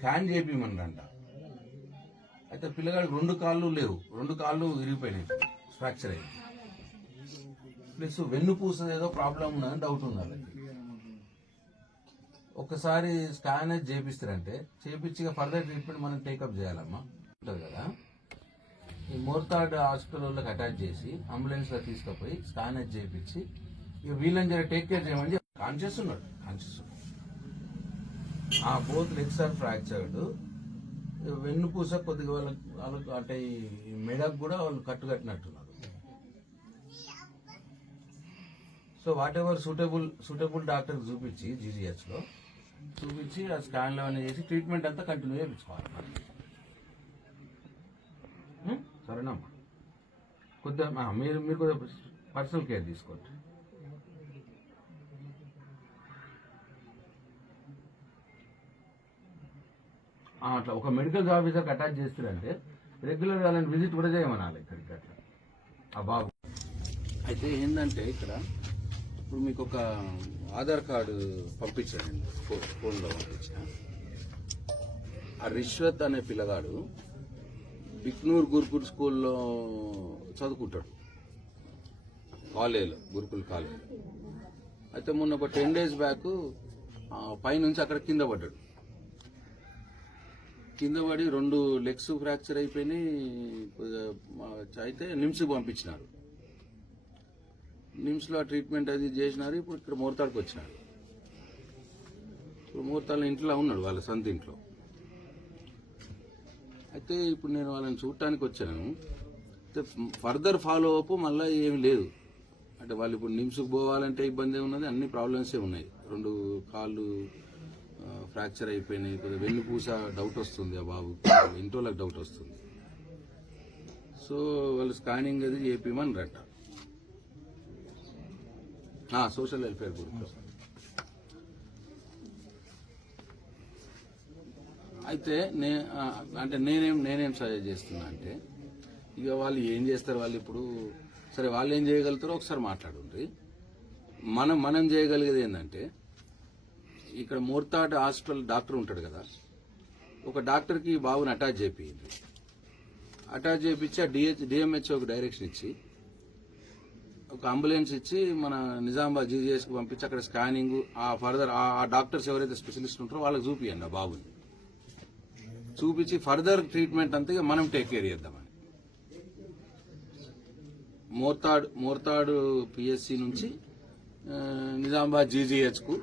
Scan చేపిమన్నారంట. అయితే పిల్లగాడికి 2 కాళ్ళు లేవు, 2 కాళ్ళు విరిగిపోయినాయి, ఫ్రాక్చర్ అయింది. ప్లస్ వెన్నుపూస ఏదో ప్రాబ్లం ఉన్నదని డౌట్ ఉంది వాళ్ళకి. ఒకసారి స్కాన్ అయితే చేపిస్తారంటే చేపించి ఫర్దర్ ట్రీట్మెంట్ మనం టేకప్ చేయాలమ్మా ఉంటుంది కదా. ఈ మోర్తాడ్ హాస్పిటల్ వాళ్ళకి అటాచ్ చేసి అంబులెన్స్ లో తీసుకుపోయి స్కాన్ అయితే చేపించి ఇక వీళ్ళని జర టేక్ కేర్ చేయమని కాన్షియస్ ఉన్నాడు. Both legs are fractured. వెన్నుపూస కొద్దిగా వాళ్ళకు అంటే ఈ మెడకు కూడా వాళ్ళు కట్టుకట్టినట్టున్నారు. So whatever suitable doctor చూపించి జీజీహెచ్ లో చూపించి ఆ స్కాన్లు అవన్నీ చేసి ట్రీట్మెంట్ అంతా కంటిన్యూ చేయించుకోవాలి. సరేనమ్మా, కొద్దిగా మీరు కొద్దిగా పర్సనల్ కేర్ తీసుకోండి. అట్లా ఒక మెడికల్ ఆఫీసర్కి అటాచ్ చేస్తారంటే రెగ్యులర్ వాళ్ళని విజిట్ కూడా చేయమనాలి ఇక్కడికి. అట్లా ఆ బాబు అయితే ఏంటంటే ఇక్కడ ఇప్పుడు మీకు ఒక ఆధార్ కార్డు పంపించానండి, ఫోన్లో పంపించిన. ఆ రిష్వత్ అనే పిల్లగాడు బిక్నూర్ గురుకుల్ స్కూల్లో చదువుకుంటాడు, కాలేజీలో, గురుకుల్ కాలేజ్. అయితే మొన్న ఒక 10 days బ్యాక్ పైనుంచి అక్కడ కింద పడ్డాడు. కింద పడి 2 legs ఫ్రాక్చర్ అయిపోయినాయి. అయితే నిమ్స్కి పంపించినారు. నిమ్స్లో ట్రీట్మెంట్ అది చేసినారు. ఇప్పుడు ఇక్కడ మోర్తాడ్కి వచ్చినారు. ఇప్పుడు మోర్తాడ్లో ఇంట్లో ఉన్నాడు, వాళ్ళ సొంత ఇంట్లో. అయితే ఇప్పుడు నేను వాళ్ళని చూడటానికి వచ్చాను. అయితే ఫర్దర్ ఫాలో అప్ మళ్ళీ ఏమి లేదు. అంటే వాళ్ళు ఇప్పుడు నిమ్స్కి పోవాలంటే ఇబ్బంది ఉన్నది, అన్ని ప్రాబ్లమ్సే ఉన్నాయి. 2 కాళ్ళు ఫ్రాక్చర్ అయిపోయినాయి. కొద్దిగా వెన్నుపూస డౌట్ వస్తుంది, ఆ బాబు ఇంట్లోకి డౌట్ వస్తుంది. సో వాళ్ళు స్కానింగ్ అది చేపిమన్నారట సోషల్ వెల్ఫేర్ గ్రూప్లో. అయితే నేనేం సజెస్ట్ చేస్తున్నా అంటే, ఇక వాళ్ళు ఏం చేస్తారు, వాళ్ళు ఇప్పుడు సరే వాళ్ళు ఏం చేయగలుగుతారో ఒకసారి మాట్లాడుండ్రి. మనం చేయగలిగేది ఏంటంటే, ఇక్కడ మోర్తాడ్ హాస్పిటల్ డాక్టర్ ఉంటాడు కదా, ఒక డాక్టర్కి బాబుని అటాచ్ చేయింది. అటాచ్ చేయించి ఆ డిఎంహెచ్ఓకి డైరెక్షన్ ఇచ్చి ఒక అంబులెన్స్ ఇచ్చి మన నిజామాబాద్ జీజీఎస్కి పంపించి అక్కడ స్కానింగ్ ఫర్దర్ ఆ డాక్టర్స్ ఎవరైతే స్పెషలిస్ట్ ఉంటారో వాళ్ళకి చూపియండి. ఆ బాబుని చూపించి ఫర్దర్ ట్రీట్మెంట్ అంతా మనం టేక్ కేర్ చేద్దామని. మోర్తాడ్ పిఎస్సి నుంచి నిజామాబాద్ జీజీహెచ్కు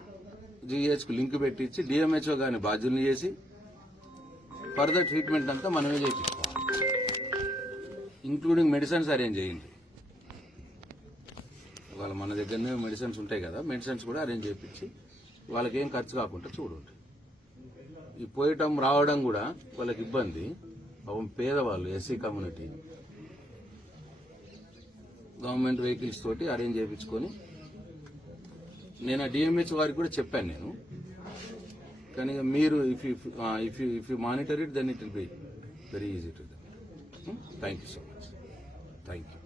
లింక్ పెట్టించి డిఎంహెచ్ఓ గారిని బాధ్యుల్ని చేసి ఫర్దర్ ట్రీట్మెంట్ అంతా మనమే చేయించుకోవాలి, ఇంక్లూడింగ్ మెడిసిన్స్ అరేంజ్ చేయండి. వాళ్ళ మన దగ్గరనే మెడిసిన్స్ ఉంటాయి కదా, మెడిసిన్స్ కూడా అరేంజ్ చేయించి వాళ్ళకి ఏం ఖర్చు కాకుండా చూడండి. ఈ పోయటం రావడం కూడా వాళ్ళకి ఇబ్బంది. పేదవాళ్ళు, ఎస్సీ కమ్యూనిటీ, గవర్నమెంట్ వెహికల్స్ తోటి అరేంజ్ చేయించుకొని, నేను ఆ డిఎంహెచ్ వారికి కూడా చెప్పాను నేను. కానీ మీరు if you monitor it then it will be very easy to them. Thank you so much. Thank you.